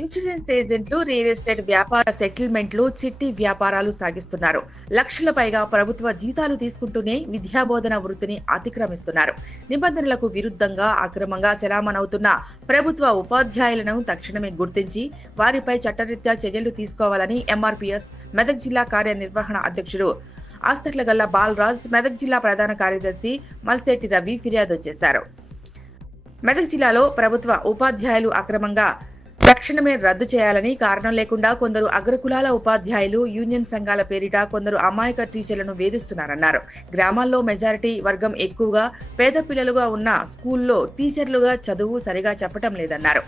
Insurance ఏజెంట్లు real estate వ్యాపార సెటిల్మెంట్లు చిట్టి వ్యాపారాలు సాగిస్తున్నారు. లక్షల పైగా ప్రభుత్వ జీతాలు తీసుకుంటూనే విద్యాబోధన వృత్తిని అతిక్రమిస్తున్నారు. నిబంధనలకు విరుద్ధంగా అక్రమంగా చలామణవుతున్న ప్రభుత్వ ఉపాధ్యాయులను తక్షణమే గుర్తించి వారిపై చట్టరీత్యా చర్యలు తీసుకోవాలని ఎంఆర్పీఎస్ మెదక్ జిల్లా కార్యనిర్వహణ అధ్యక్షుడు ఆస్తర్లగల్ల బాలరాజ్ మెదక్ జిల్లా ప్రధాన కార్యదర్శి మల్శెట్టి రవి ఫిర్యాదు చేశారు. మెదక్ జిల్లాలో ప్రభుత్వ ఉపాధ్యాయులు అక్రమంగా తక్షణమే రద్దు చేయాలని కారణం లేకుండా కొందరు అగ్రకులాల ఉపాధ్యాయులు యూనియన్ సంఘాల పేరిట కొందరు అమాయక టీచర్లను వేధిస్తున్నారన్నారు. గ్రామాల్లో మెజారిటీ వర్గం ఎక్కువగా పేద పిల్లలుగా ఉన్న స్కూల్లో టీచర్లుగా చదువు సరిగా చెప్పటం లేదన్నారు.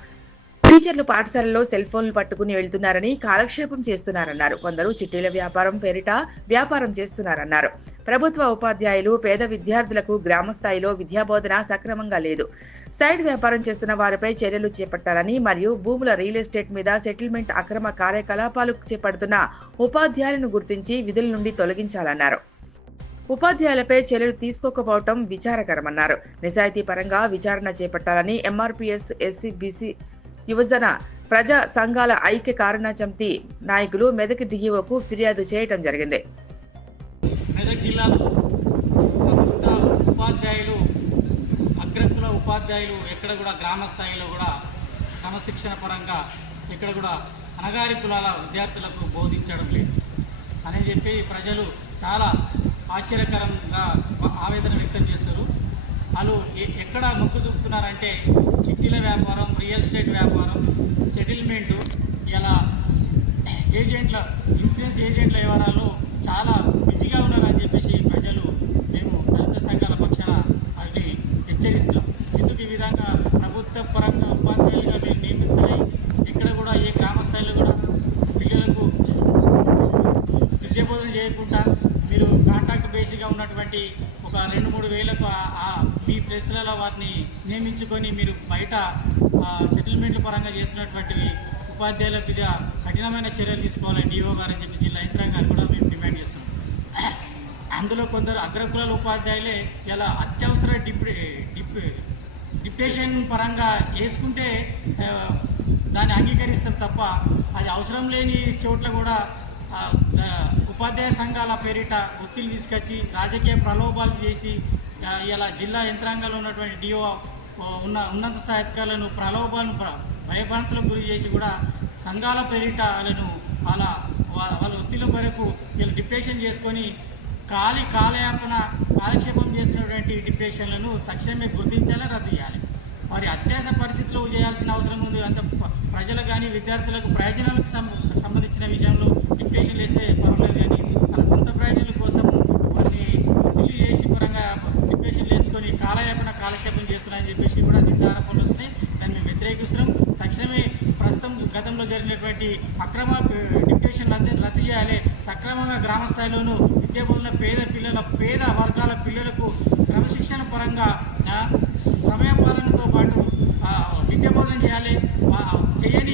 టీచర్లు పాఠశాలలో సెల్ ఫోన్లు పట్టుకుని వెళ్తున్నారని కాలక్షేపం చేస్తున్నారన్నారు. కొందరు చిట్టీల వ్యాపారం పేరిట వ్యాపారం చేస్తున్నారన్నారు. ప్రభుత్వ ఉపాధ్యాయులు పేద విద్యార్థులకు గ్రామ స్థాయిలో విద్యాబోధన సక్రమంగా లేదు. సైడ్ వ్యాపారం చేస్తున్న వారిపై చర్యలు చేపట్టాలని మరియు భూముల రియల్ ఎస్టేట్ మీద సెటిల్మెంట్ అక్రమ కార్యకలాపాలు చేపడుతున్న ఉపాధ్యాయులను గుర్తించి విధుల నుండి తొలగించాలన్నారు. ఉపాధ్యాయులపై చర్యలు తీసుకోకపోవటం విచారకరమన్నారు. నిజాయితీ పరంగా విచారణ చేపట్టాలని ఎంఆర్పీఎస్ ఎస్సీబీసీ యువజన ప్రజా సంఘాల ఐక్య కారణసమితి నాయకులు మెదక్ డిఈఓకు ఫిర్యాదు చేయటం జరిగింది. మెదక్ జిల్లాలో ప్రభుత్వ ఉపాధ్యాయులు అగ్రకుల ఉపాధ్యాయులు ఎక్కడ కూడా గ్రామ స్థాయిలో కూడా క్రమశిక్షణ పరంగా ఎక్కడ కూడా అనగారి కులాల విద్యార్థులకు బోధించడం లేదు. అని చెప్పి ప్రజలు చాలా ఆశ్చర్యకరంగా ఆవేదన వ్యక్తం చేస్తారు వాళ్ళు ఎ- ఎక్కడ మొగ్గు చూపుతున్నారంటే చిట్టీల వ్యాపారం రియల్ ఎస్టేట్ వ్యాపారం సెటిల్మెంటు ఇలా ఏజెంట్ల ఇన్సూరెన్స్ ఏజెంట్ల వ్యవహారాలు చాలా బిజీగా ఉన్నారని చెప్పేసి ప్రజలు మేము దళిత సంఘాల పక్షాన అది హెచ్చరిస్తున్నాం ఎందుకు ఈ విధంగా ప్రభుత్వ పరంగా ఉపాధ్యాయులుగా మీరు నియమితులై ఇక్కడ కూడా ఏ గ్రామ స్థాయిలో కూడా పిల్లలకు విద్యాబోధన చేయకుండా మీరు కాంట్రాక్ట్ ఉన్నటువంటి ఒక రెండు మూడు వేలకు మీ ప్లేస్లలో వాటిని నియమించుకొని మీరు బయట సెటిల్మెంట్ల పరంగా చేస్తున్నటువంటివి ఉపాధ్యాయుల మీద కఠినమైన చర్యలు తీసుకోవాలని డిఓ గారు అని చెప్పి జిల్లా యంత్రాంగాన్ని కూడా మేము డిమాండ్ చేస్తున్నాం. అందులో కొందరు అగ్రకులాల ఉపాధ్యాయులే ఇలా అత్యవసర డిప్రె డిప్ డిప్రెషన్ పరంగా వేసుకుంటే దాన్ని అంగీకరిస్తారు తప్ప అది అవసరం లేని చోట్ల కూడా ఉపాధ్యాయ సంఘాల పేరిట గుర్తులు తీసుకొచ్చి రాజకీయ ప్రలోభాలు చేసి ఇలా జిల్లా యంత్రాంగంలో ఉన్నటువంటి డిఓ ఉన్న ఉన్నత స్థాయి అధికారులను ప్రలోభాలను భయభ్రాంతులకు గురి చేసి కూడా సంఘాల పేరిట వాళ్ళను వాళ్ళ వా- వాళ్ళ ఒత్తిడి కొరకు వీళ్ళు డిప్రెషన్ చేసుకొని ఖాళీ కాలయాపన కాలక్షేపం చేసినటువంటి డిప్రెషన్లను తక్షణమే గుర్తించాలి రద్దు చేయాలి? వారి అత్యాస పరిస్థితుల్లో చేయాల్సిన అవసరం ఉంది. అంత ప్రజలకు కానీ విద్యార్థులకు ప్రయోజనాలకు సం- సంబంధించిన విషయంలో డిప్రెషన్ వేస్తే పర్వాలేదు కానీ తన సొంత ప్రయోజనాల కోసం వారిని ఒత్తిడి చేసి పరంగా డిప్రెషన్ వేసుకొని కాలయాపన కాలక్షేపం చేస్తున్నారని చెప్పేసి కూడా నిర్ధారణలు వస్తున్నాయి దాన్ని మేము వ్యతిరేకిస్తున్నాం. తక్షణమే ప్రస్తుతం గతంలో జరిగినటువంటి అక్రమ డిప్రెషన్ రద్దు రద్దు చేయాలి. సక్రమంగా గ్రామ స్థాయిలోనూ విద్యాబోధన పేద పిల్లల పేద వర్గాల పిల్లలకు క్రమశిక్షణ పరంగా సమయ పాలనతో పాటు ఆ, విద్యాబోధన చేయాలి. చేయని